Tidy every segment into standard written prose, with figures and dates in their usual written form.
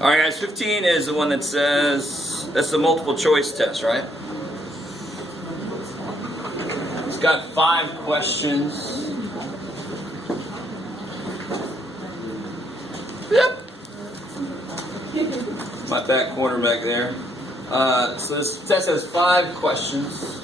All right, guys, 15 is the one that says, that's the multiple choice test, right? It's got 5 questions. Yep. My back corner back there. So this test has 5 questions.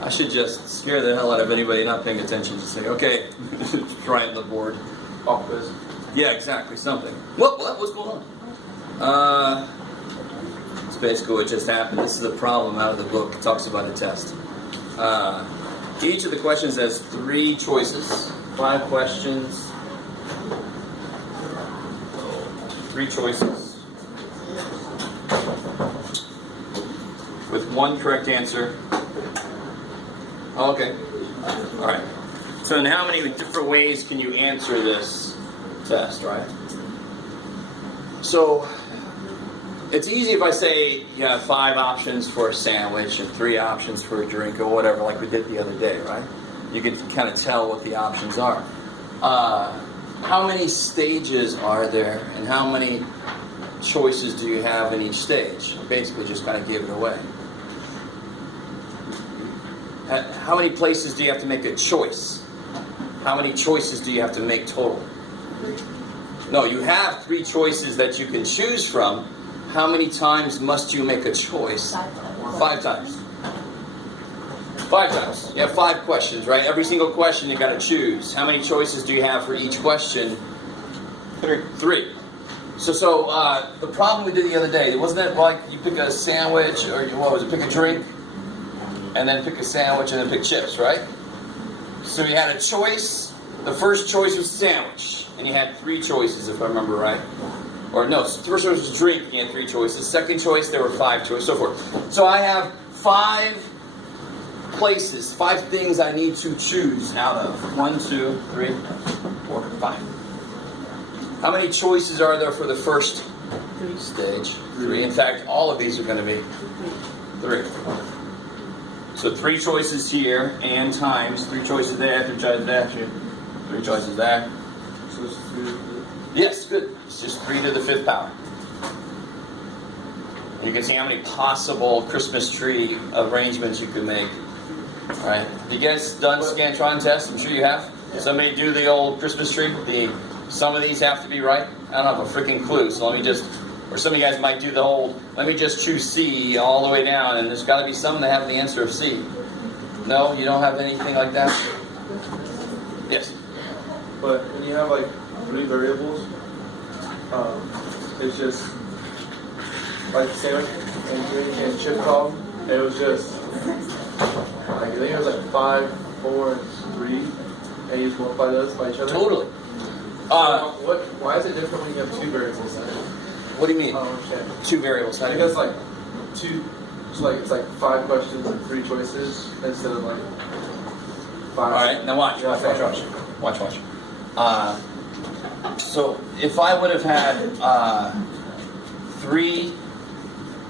I should just scare the hell out of anybody not paying attention to say, okay, try the board. Pop quiz. Yeah, exactly, something. What? What's going on? It's basically what just happened. This is a problem out of the book. It talks about a test. Each of the questions has 3 choices. 5 questions. 3 choices. With 1 correct answer. Okay. All right. So in how many different ways can you answer this test, right? So it's easy if I say you have 5 options for a sandwich and 3 options for a drink or whatever, like we did the other day, right? You can kind of tell what the options are. How many stages are there and how many choices do you have in each stage? Basically just kind of gave it away. How many places do you have to make a choice? How many choices do you have to make total? No, you have 3 choices that you can choose from. How many times must you make a choice? 5 times. 5 times. You have 5 questions, right? Every single question you got to choose. How many choices do you have for each question? 3. So the problem we did the other day, wasn't it like you pick a sandwich or what was it? Pick a drink, and then pick a sandwich, and then pick chips, right? So you had a choice. The first choice was sandwich, and you had 3 choices, if I remember right. Or no, the first choice was drink, and you had 3 choices. Second choice, there were 5 choices, so forth. So I have 5 places, 5 things I need to choose out of. 1, 2, 3, 4, 5. How many choices are there for the first stage? 3. In fact, all of these are going to be 3. So 3 choices here, and times 3 choices there, 3 choices there, 3 choices there. So it's 3. Yes, good. It's just 3 to the 5th power. You can see how many possible Christmas tree arrangements you could make. All right. Have you guys done Scantron tests? I'm sure you have. Somebody do the old Christmas tree. Some of these have to be right. I don't have a freaking clue. So let me just. Or some of you guys might do the whole, let me just choose C all the way down, and there's got to be some that have the answer of C. No? You don't have anything like that? Yes? But when you have like 3 variables, it's just like sandwich and chip column, and it was just, like, I think it was like 5, 4, and 3, and you just multiply those by each other? Totally. Why is it different when you have 2 variables then? What do you mean? I don't understand. 2 variables. How do you Because like 2, it's like 5 questions and 3 choices instead of like 5. All right, now watch. So if I would have had 3,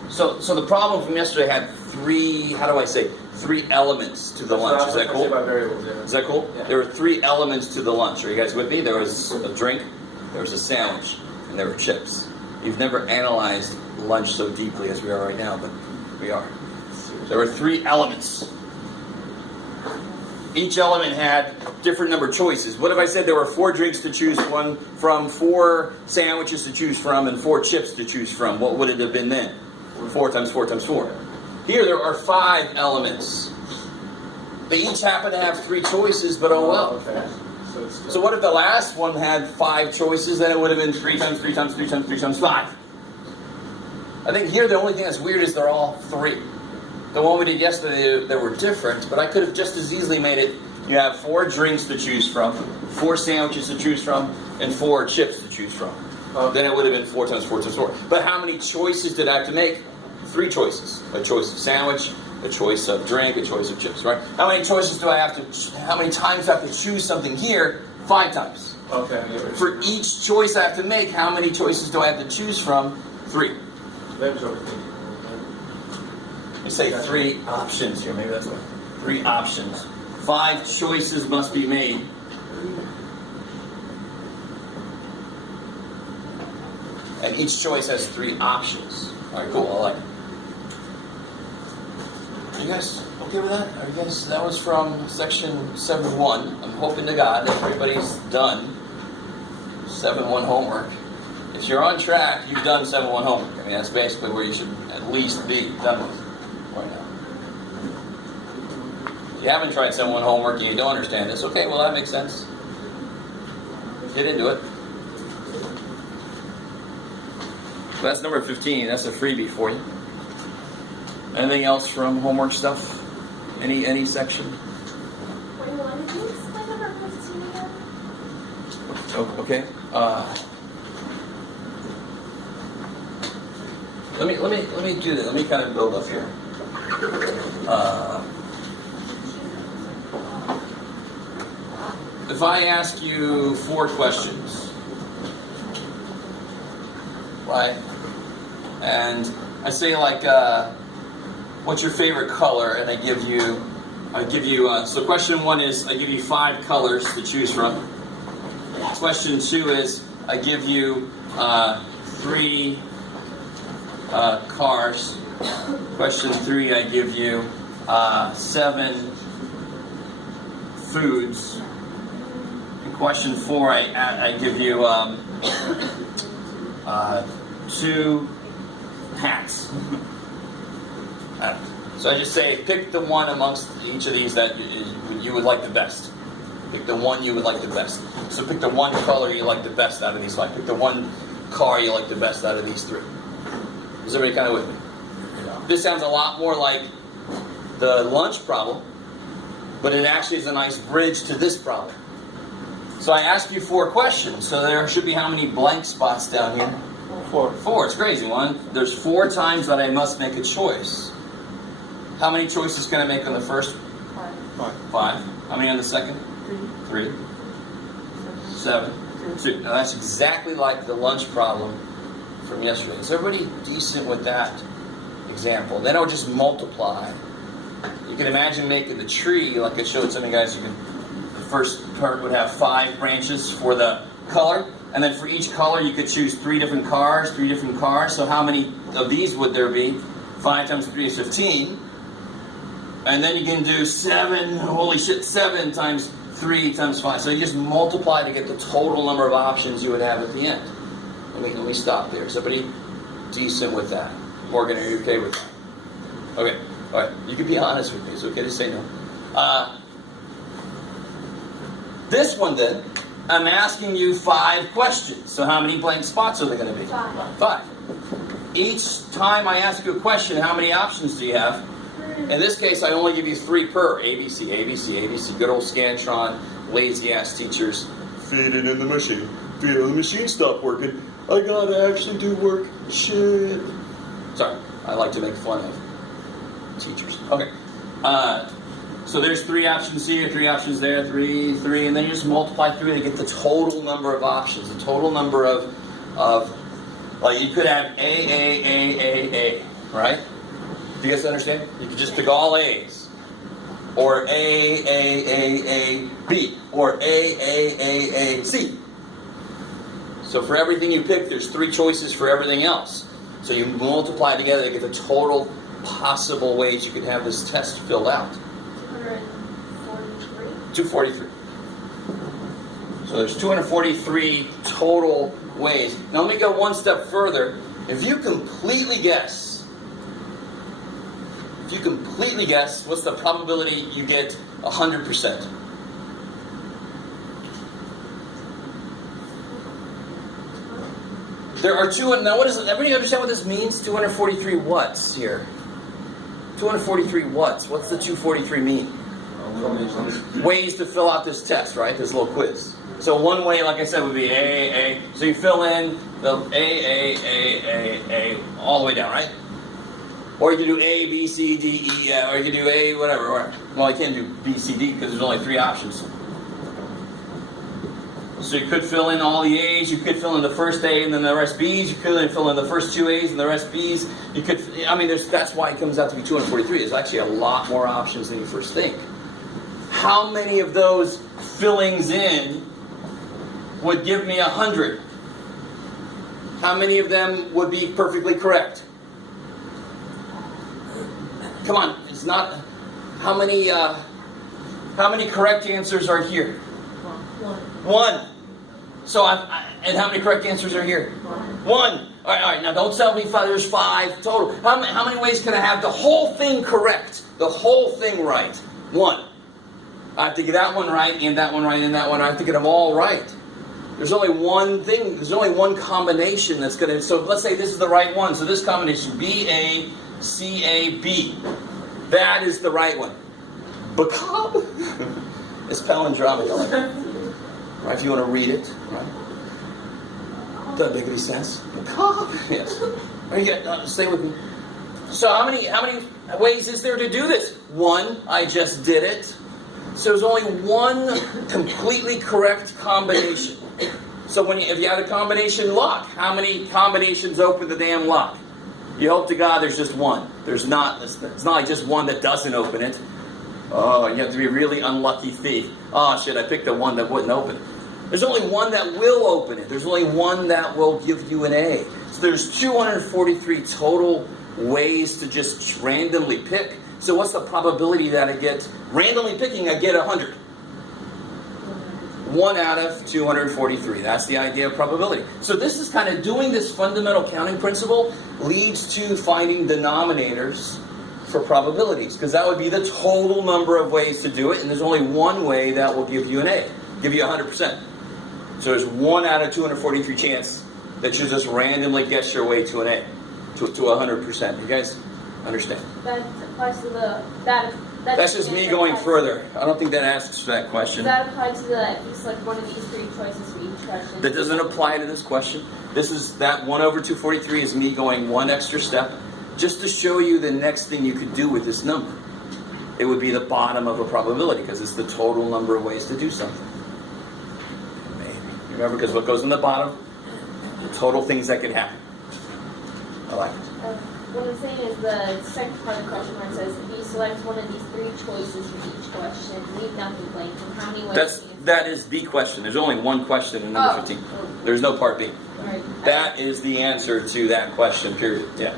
so the problem from yesterday had 3. How do I say? 3 elements to the lunch. Is that cool? Variables, yeah. Is that cool? Yeah. There were 3 elements to the lunch. Are you guys with me? There was a drink, there was a sandwich, and there were chips. You've never analyzed lunch so deeply as we are right now, but we are. There were 3 elements. Each element had different number of choices. What if I said there were 4 drinks to choose from, 4 sandwiches to choose from, and 4 chips to choose from? What would it have been then? 4 times 4 times 4. Here there are 5 elements. They each happen to have 3 choices, but oh well. Okay. So what if the last one had 5 choices? Then it would have been 3 times 3 times 3 times 3 times 5. I think here the only thing that's weird is they're all 3. The one we did yesterday, they were different, but I could have just as easily made it, you have 4 drinks to choose from, 4 sandwiches to choose from, and 4 chips to choose from. Then it would have been 4 times 4 times 4. But how many choices did I have to make? 3 choices. A choice of sandwich, a choice of drink, a choice of chips, right? How many choices do I have to, how many times do I have to choose something here? 5 times. Okay. For each choice I have to make, how many choices do I have to choose from? 3. That was overthinking. You say 3 options here. Maybe that's what. 3 options. 5 choices must be made. And each choice has 3 options. All right, cool. I like it. Are you guys okay with that? Are you guys? That was from section 7.1. I'm hoping to God that everybody's done 7.1 homework. If you're on track, you've done 7.1 homework. I mean, that's basically where you should at least be done with right now. If you haven't tried 7.1 homework and you don't understand this, okay, well, that makes sense. Get into it. So that's number 15. That's a freebie for you. Anything else from homework stuff? Any section? Wait, did you explain number 15 again? Oh, okay. Let me do this. Let me kind of build up here. If I ask you 4 questions, right? And I say like, what's your favorite color? And I give you. So question 1 is I give you 5 colors to choose from. Question 2 is I give you 3 cars. Question 3 I give you 7 foods. And question 4 I give you 2 hats. So I just say, pick the one amongst each of these that you would like the best. Pick the one you would like the best. So pick the one color you like the best out of these 5. Pick the one car you like the best out of these 3. Is everybody kind of with me? This sounds a lot more like the lunch problem, but it actually is a nice bridge to this problem. So I ask you 4 questions. So there should be how many blank spots down here? 4. It's crazy. There's 4 times that I must make a choice. How many choices can I make on the first? 5. How many on the second? 3. 7. 2. Now that's exactly like the lunch problem from yesterday. Is everybody decent with that example? Then I'll just multiply. You can imagine making the tree like I showed some of you guys. The first part would have 5 branches for the color. And then for each color, you could choose 3 different cars, 3 different cars. So how many of these would there be? 5 times 3 is 15. And then you can do 7 times 3 times 5. So you just multiply to get the total number of options you would have at the end. Let me stop there. Is everybody decent with that? Morgan, are you okay with that? Okay. All right. You can be honest with me. It's okay to say no. This one then, I'm asking you 5 questions. So how many blank spots are there going to be? 5. Each time I ask you a question, how many options do you have? In this case, I only give you 3 per. ABC, ABC, ABC. Good old Scantron, lazy-ass teachers. Feed it in the machine. Feed it in the machine, stop working. I gotta actually do work. Shit. Sorry, I like to make fun of teachers. Okay. So there's 3 options here, 3 options there, 3, and then you just multiply through to get the total number of options, the total number of like you could have A, right? Do you guys understand? You could just pick all A's. Or A, B. Or A, C. So for everything you pick, there's 3 choices for everything else. So you multiply together to get the total possible ways you could have this test filled out. 243. So there's 243 total ways. Now let me go one step further. If you completely guess, what's the probability you get 100%? There are 2, now what is it? Everybody understand what this means? 243 what's here? 243 what's? What's the 243 mean? Ways to fill out this test, right? This little quiz. So one way, like I said, would be A. So you fill in the A, all the way down, right? Or you can do A, B, C, D, E, or you can do A, whatever. Well, I can't do B, C, D because there's only 3 options. So you could fill in all the A's, you could fill in the first A and then the rest B's, you could fill in the first two A's and the rest B's. You could, I mean, that's why it comes out to be 243. There's actually a lot more options than you first think. How many of those fillings in would give me 100? How many of them would be perfectly correct? Come on, it's not. How many correct answers are here? One. So and how many correct answers are here? One. All right. Now don't tell me there's 5 total. How many ways can I have the whole thing correct? The whole thing right? 1. I have to get that one right, and that one right, and that one. I have to get them all right. There's only one thing. There's only one combination that's going to. So let's say this is the right one. So this combination BA, CAB. That is the right one. Bacab. It's palindromic. Right? If you want to read it, right? Doesn't make any sense. Yes. Stay with me. So how many ways is there to do this? 1. I just did it. So there's only one completely correct combination. So if you have a combination lock, how many combinations open the damn lock? You hope to God there's just one. There's not. It's not like just one that doesn't open it. Oh, you have to be a really unlucky thief. Oh shit, I picked the one that wouldn't open it. There's only one that will open it. There's only one that will give you an A. So there's 243 total ways to just randomly pick. So what's the probability that I get, randomly picking, I get 100? 1 out of 243. That's the idea of probability. So this is kind of doing this fundamental counting principle leads to finding denominators for probabilities, because that would be the total number of ways to do it, and there's only one way that will give you an A, give you 100%. So there's 1 out of 243 chance that you just randomly guess your way to an A, to 100%. You guys understand? That applies to the That's just me going further. I don't think that asks that question. Does that apply to it's like one of these 3 choices for each question? That doesn't apply to this question. This is that 1 over 243 is me going one extra step, just to show you the next thing you could do with this number. It would be the bottom of a probability, because it's the total number of ways to do something. Maybe. Remember, because what goes in the bottom? The total things that can happen. I like it. What I'm saying is the second part of the question where it says, if you select one of these 3 choices for each question, leave nothing blank. And how many ways That is the question. There's only one question in number 15. There's no part B. Right. That is the answer to that question, period. Yeah.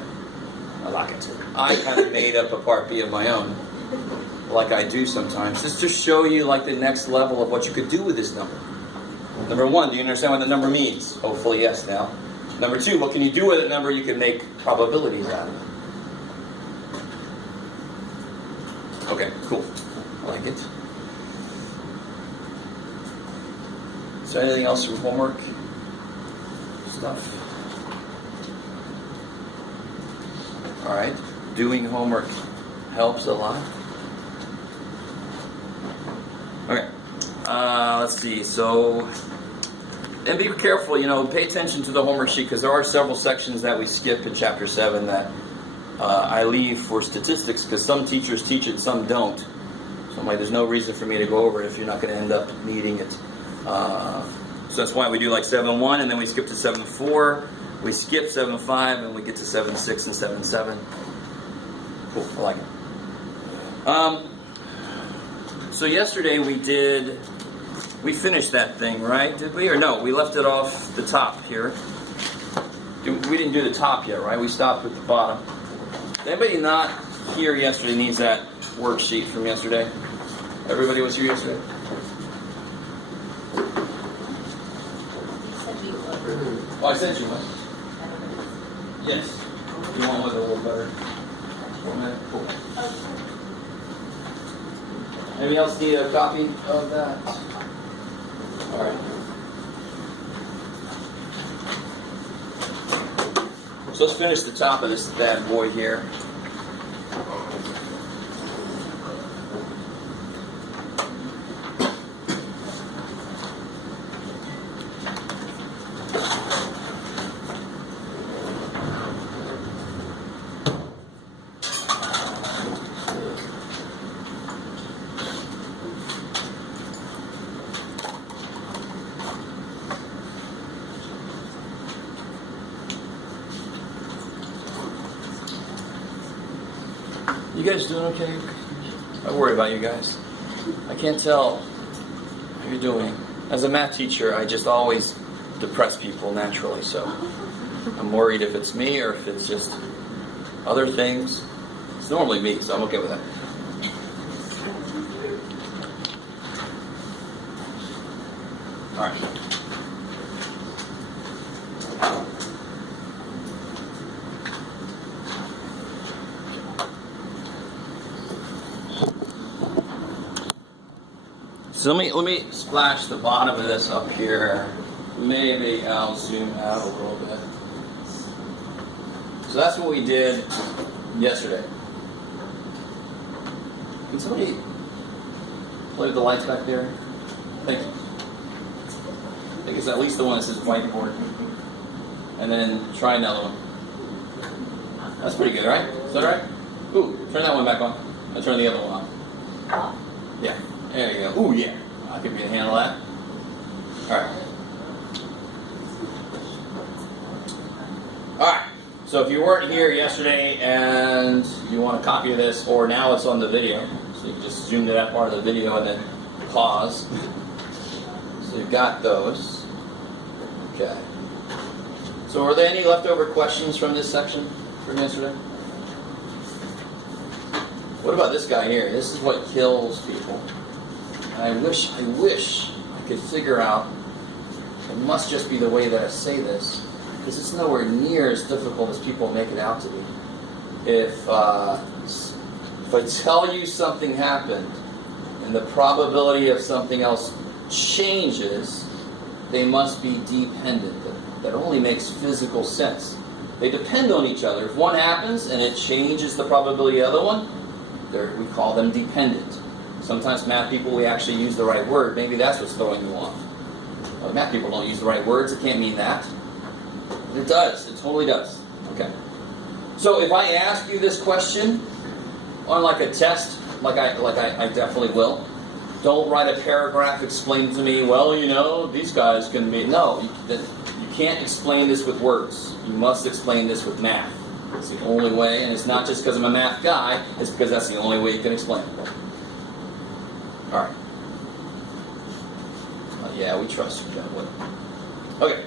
I like it. I kind of made up a part B of my own, like I do sometimes, just to show you like the next level of what you could do with this number. Number 1, do you understand what the number means? Hopefully, yes, now. Number 2, what can you do with a number? You can make probabilities out of it. Okay, cool. I like it. Is there anything else from homework stuff? All right, doing homework helps a lot. Okay, let's see. So, and be careful, pay attention to the homework sheet, because there are several sections that we skip in Chapter 7 that I leave for statistics, because some teachers teach it, some don't. So I'm like, there's no reason for me to go over it if you're not going to end up needing it. So that's why we do like 7.1, and then we skip to 7.4. We skip 7.5, and we get to 7.6 and 7.7. Cool, I like it. So yesterday we finished that thing, right? Did we? Or no, we left it off the top here. We didn't do the top yet, right? We stopped with the bottom. Anybody not here yesterday needs that worksheet from yesterday? Everybody was here yesterday? Oh, I sent you one. Yes. You want one a little better? Cool. Anybody else need a copy of that? All right. So let's finish the top of this bad boy here. You guys doing okay? I worry about you guys. I can't tell how you're doing. As a math teacher, I just always depress people naturally, so I'm worried if it's me or if it's just other things. It's normally me, so I'm okay with that. All right. So let me splash the bottom of this up here. Maybe I'll zoom out a little bit. So that's what we did yesterday. Can somebody play with the lights back there? Thank you. I think it's at least the one that says whiteboard. And then try another one. That's pretty good, right? Is that right? Ooh, turn that one back on. And turn the other one on. Yeah. There you go. Ooh, yeah. I think we can handle that. Alright. Alright. So if you weren't here yesterday and you want a copy of this, or now it's on the video, so you can just zoom to that part of the video and then pause. So you've got those. Okay. So were there any leftover questions from this section from yesterday? What about this guy here? This is what kills people. And I wish I could figure out, it must just be the way that I say this, because it's nowhere near as difficult as people make it out to be. If I tell you something happened, and the probability of something else changes, they must be dependent. That only makes physical sense. They depend on each other. If one happens and it changes the probability of the other one, we call them dependent. Sometimes math people, we actually use the right word. Maybe that's what's throwing you off. Well, math people don't use the right words. It can't mean that. But it does. It totally does. Okay. So if I ask you this question on like a test, like I definitely will, don't write a paragraph explaining to me, well, you know, these guys can be... No, you can't explain this with words. You must explain this with math. It's the only way, and it's not just because I'm a math guy, it's because that's the only way you can explain it. Alright. Yeah, we trust you, John. Okay.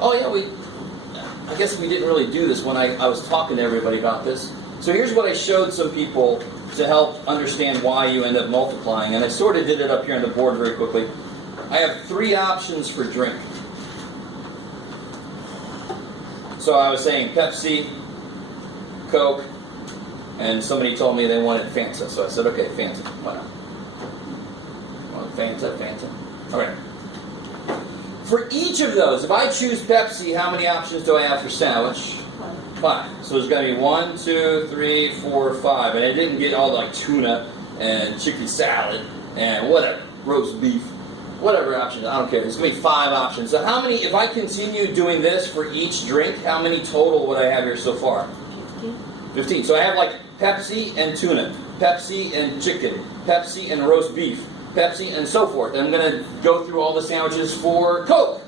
Oh yeah, I guess we didn't really do this when I was talking to everybody about this. So here's what I showed some people to help understand why you end up multiplying, and I sort of did it up here on the board very quickly. I have 3 options for drink. So I was saying Pepsi, Coke, and somebody told me they wanted Fanta. So I said, okay, Fanta. Why not? Well, Fanta. All right. For each of those, if I choose Pepsi, how many options do I have for sandwich? 5. So there's got to be 1, 2, 3, 4, 5. And I didn't get all like tuna and chicken salad and whatever, roast beef. Whatever option, I don't care. There's going to be 5 options. So how many, if I continue doing this for each drink, how many total would I have here so far? 15. So I have like Pepsi and tuna, Pepsi and chicken, Pepsi and roast beef, Pepsi and so forth. And I'm going to go through all the sandwiches for Coke.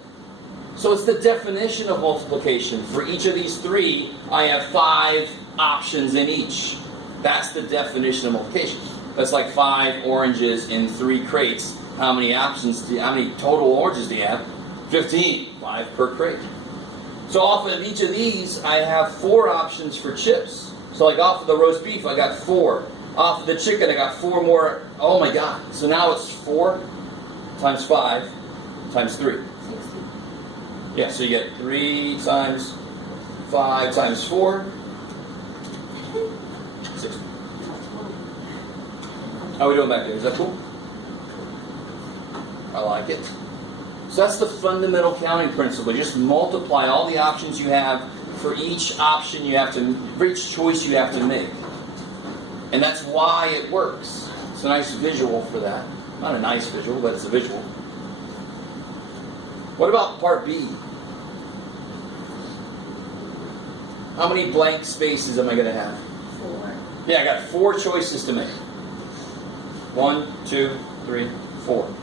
So it's the definition of multiplication. For each of these 3, I have 5 options in each. That's the definition of multiplication. That's like 5 oranges in 3 crates. How many options how many total oranges do you have? 15. 5 per crate. So off of each of these, I have 4 options for chips. So like off of the roast beef, I got 4. Off of the chicken, I got 4 more. Oh my God. So now it's 4 times 5 times 3. 60. Yeah, so you get 3 times 5 times 4. 60. How are we doing back there? Is that cool? I like it. So that's the fundamental counting principle. You just multiply all the options you have for each option you have to, for each choice you have to make. And that's why it works. It's a nice visual for that. Not a nice visual, but it's a visual. What about part B? How many blank spaces am I going to have? 4. Yeah, I got 4 choices to make. 1, 2, 3, 4.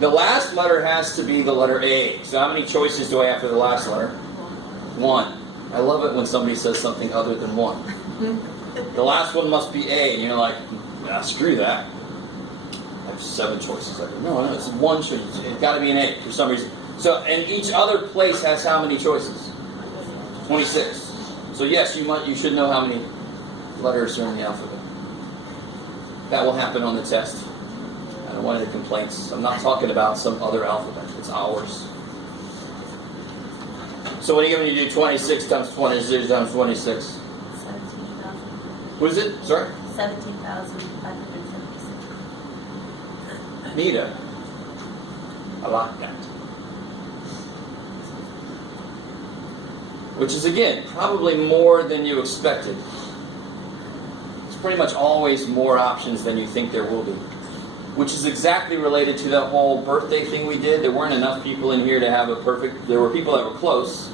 The last letter has to be the letter A. So how many choices do I have for the last letter? 1. I love it when somebody says something other than 1. The last one must be A. And you're like, nah, screw that. I have 7 choices. Like, no, it's one choice. It's got to be an A for some reason. So, and each other place has how many choices? 26. So yes, you should know how many letters are in the alphabet. That will happen on the test. I don't want any complaints. I'm not talking about some other alphabet. It's ours. So what do you get when you do 26 times 26 times 26? 17,000. What is it? Sorry? 17,576. Nita. I like that. Which is, again, probably more than you expected. It's pretty much always more options than you think there will be. Which is exactly related to that whole birthday thing we did. There weren't enough people in here to have a perfect... There were people that were close.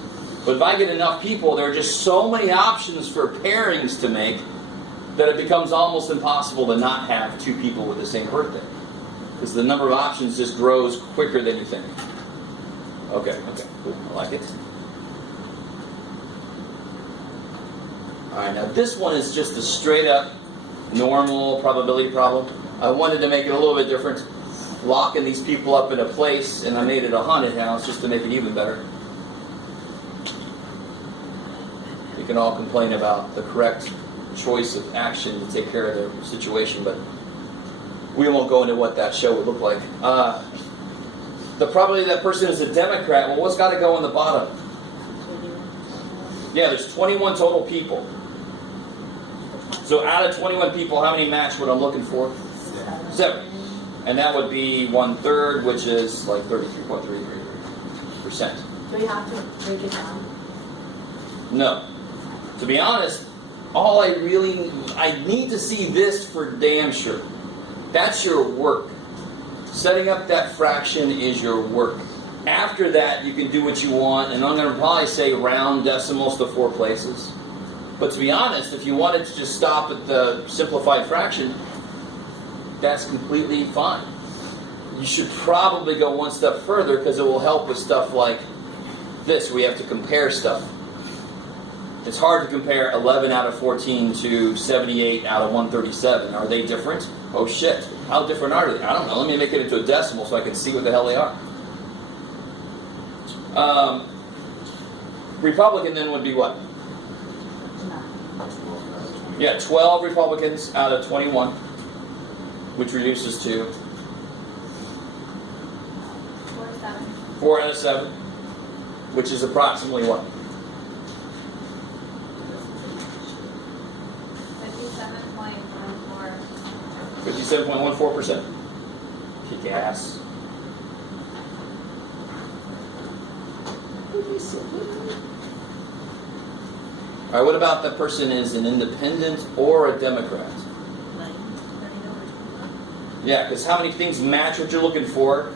But if I get enough people, there are just so many options for pairings to make that it becomes almost impossible to not have 2 people with the same birthday. Because the number of options just grows quicker than you think. Okay, cool. I like it. Alright, now this one is just a straight up normal probability problem. I wanted to make it a little bit different. Locking these people up in a place, and I made it a haunted house just to make it even better. You can all complain about the correct choice of action to take care of the situation, but we won't go into what that show would look like. The probability that person is a Democrat, well, what's got to go on the bottom? Yeah, there's 21 total people. So out of 21 people, how many match what I'm looking for? 7. And that would be 1/3, which is like 33.33%. Do we have to break it down? No. To be honest, I need to see this for damn sure. That's your work. Setting up that fraction is your work. After that, you can do what you want, and I'm going to probably say round decimals to 4 places. But to be honest, if you wanted to just stop at the simplified fraction, that's completely fine. You should probably go one step further because it will help with stuff like this, where you have to compare stuff. It's hard to compare 11 out of 14 to 78 out of 137. Are they different? Oh shit. How different are they? I don't know. Let me make it into a decimal so I can see what the hell they are. Republican then would be what? Yeah, 12 Republicans out of 21, which reduces to 4 out of 7, which is approximately what? 57.14%. Kick ass. Alright, what about that person is an independent or a Democrat? Yeah, because how many things match what you're looking for?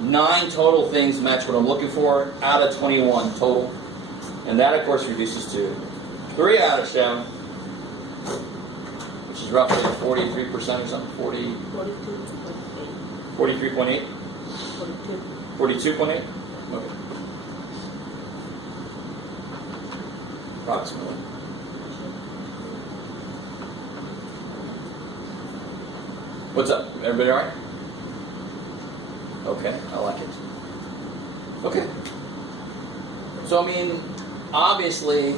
9 total things match what I'm looking for out of 21 total. And that, of course, reduces to 3 out of 7. Which is roughly 43% or something. 43.8? 42.8? Okay. Approximately. What's up? Everybody alright? Okay, I like it. Okay. So, I mean, obviously,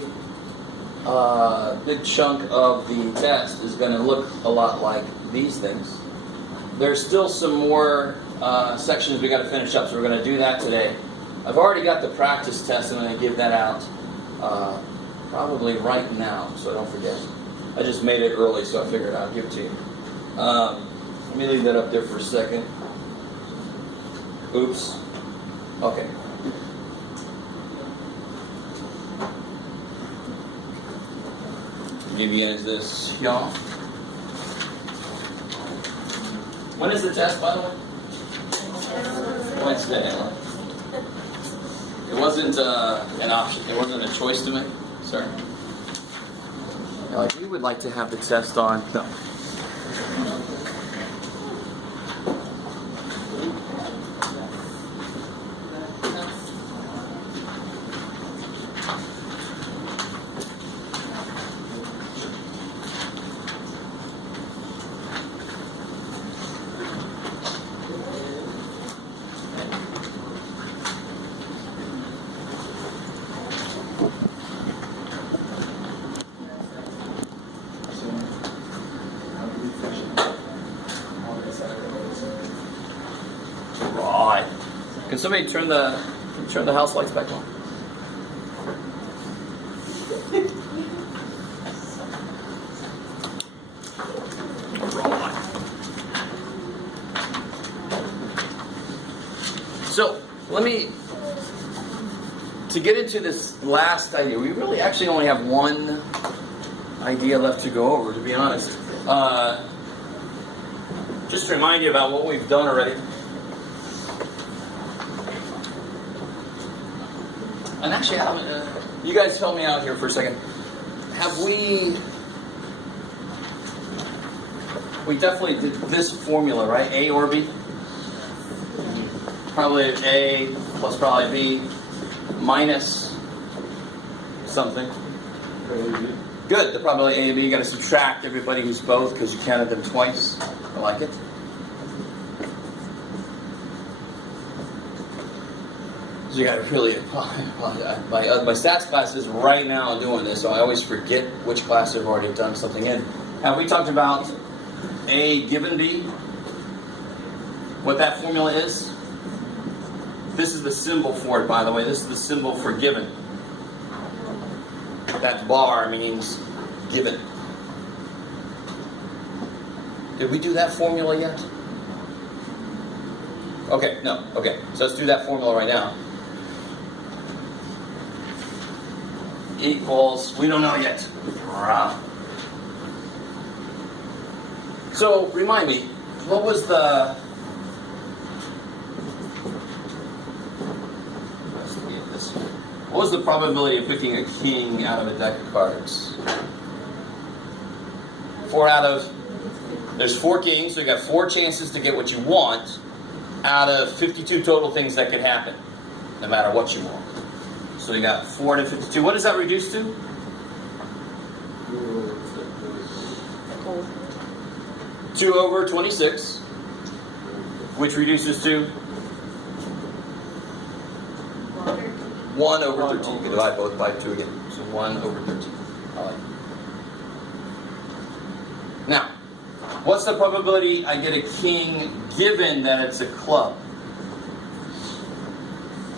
a big chunk of the test is going to look a lot like these things. There's still some more sections we got to finish up, so we're going to do that today. I've already got the practice test. I'm going to give that out probably right now, so I don't forget. I just made it early, so I figured I'd give it to you. Let me leave that up there for a second. Oops. Okay. Maybe is this y'all? When is the test, by the way? Wednesday. It wasn't an option. It wasn't a choice to make. Sorry. No, we would like to have the test on. No. somebody turn the house lights back on? So to get into this last idea, we really actually only have one idea left to go over, to be honest. Just to remind you about what we've done already. And actually, you guys help me out here for a second. Have we definitely did this formula, right? A or B? Probably A plus probably B minus something. Good. The probability A and B, you got to subtract everybody who's both because you counted them twice. I like it. So you got to really, my stats class is right now doing this, so I always forget which class I've already done something in. Have we talked about A given B? What that formula is? This is the symbol for it, by the way. This is the symbol for given. That bar means given. Did we do that formula yet? Okay, no. Okay, so let's do that formula right now. Equals, we don't know yet. So, remind me, what was the... What was the probability of picking a king out of a deck of cards? 4 out of... There's 4 kings, so you got 4 chances to get what you want out of 52 total things that could happen, no matter what you want. So you got 4 to 52. What does that reduce to? 2 over 26, which reduces to 1 over 13. You can divide both by 2 again. So 1 over 13. I like it. Now, what's the probability I get a king given that it's a club?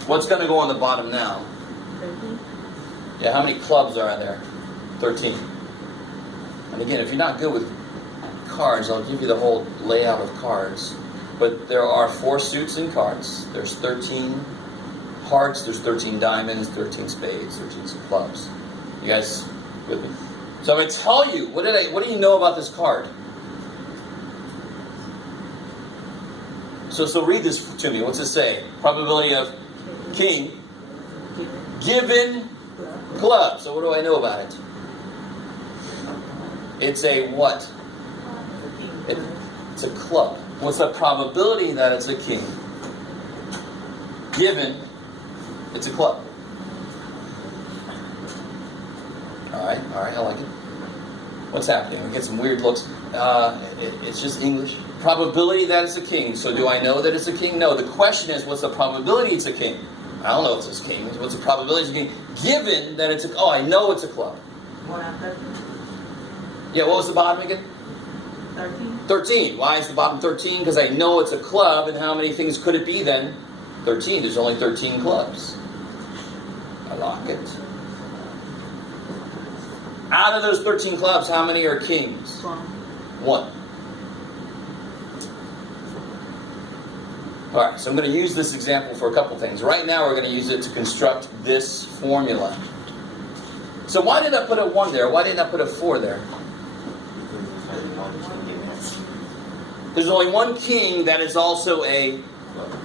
What's going to go on the bottom now? 13. Yeah, how many clubs are there? 13. And again, if you're not good with cards, I'll give you the whole layout of cards. But there are 4 suits in cards. There's 13 hearts, there's 13 diamonds, 13 spades, 13 clubs. You guys with me? So I'm going to tell you, what do you know about this card? So read this to me. What's it say? Probability of king given club. So what do I know about it? It's a what? It's a club. What's the probability that it's a king given it's a club? Alright, I like it. What's happening? We get some weird looks. It's just English. Probability that it's a king. So do I know that it's a king? No. The question is, what's the probability it's a king? I don't know if it's a king. What's the probability it's a king? Given that it's a... Oh, I know it's a club. 1 out of 13. Yeah, what was the bottom again? 13. 13. Why is the bottom 13? Because I know it's a club, and how many things could it be then? 13. There's only 13 clubs. I like it. Out of those 13 clubs, how many are kings? 1. 1. Alright, so I'm going to use this example for a couple things. Right now we're going to use it to construct this formula. So why did I put a 1 there? Why didn't I put a 4 there? There's only one king that is also a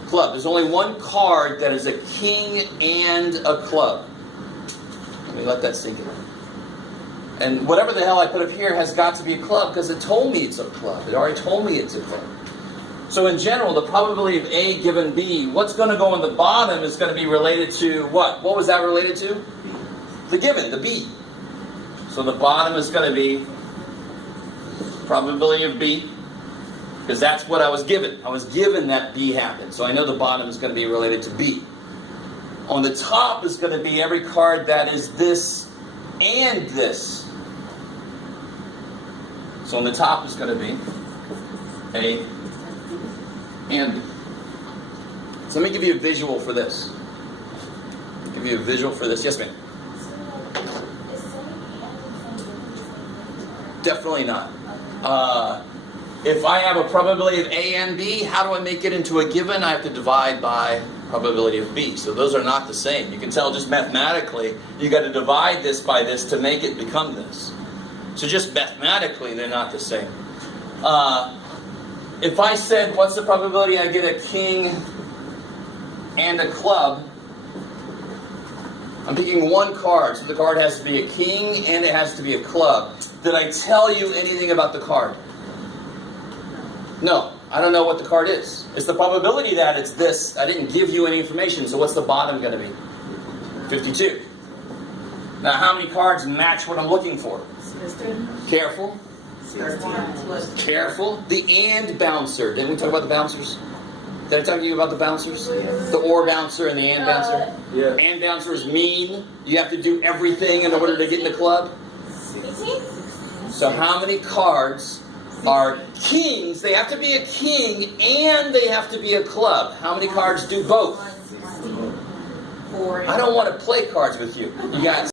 club. There's only one card that is a king and a club. Let me let that sink in. And whatever the hell I put up here has got to be a club because it told me it's a club. It already told me it's a club. So in general, the probability of A given B, what's going to go on the bottom is going to be related to what? What was that related to? The given, the B. So the bottom is going to be probability of B, because that's what I was given. I was given that B happened. So I know the bottom is going to be related to B. On the top is going to be every card that is this and this. So on the top is going to be A and B. So let me give you a visual for this. Give you a visual for this. Yes, ma'am. Definitely not. If I have a probability of A and B, how do I make it into a given? I have to divide by probability of B. So those are not the same. You can tell just mathematically, you got to divide this by this to make it become this. So just mathematically, they're not the same. If I said, what's the probability I get a king and a club? I'm picking one card, so the card has to be a king and it has to be a club. Did I tell you anything about the card? No, I don't know what the card is. It's the probability that it's this. I didn't give you any information, so what's the bottom going to be? 52. Now, how many cards match what I'm looking for? Careful. Careful. The and bouncer. Didn't we talk about the bouncers? Did I talk to you about the bouncers? The or bouncer and the and bouncer? Yeah. And bouncers mean you have to do everything in order to get in the club. So how many cards are kings? They have to be a king and they have to be a club. How many cards do both? I don't want to play cards with you. You got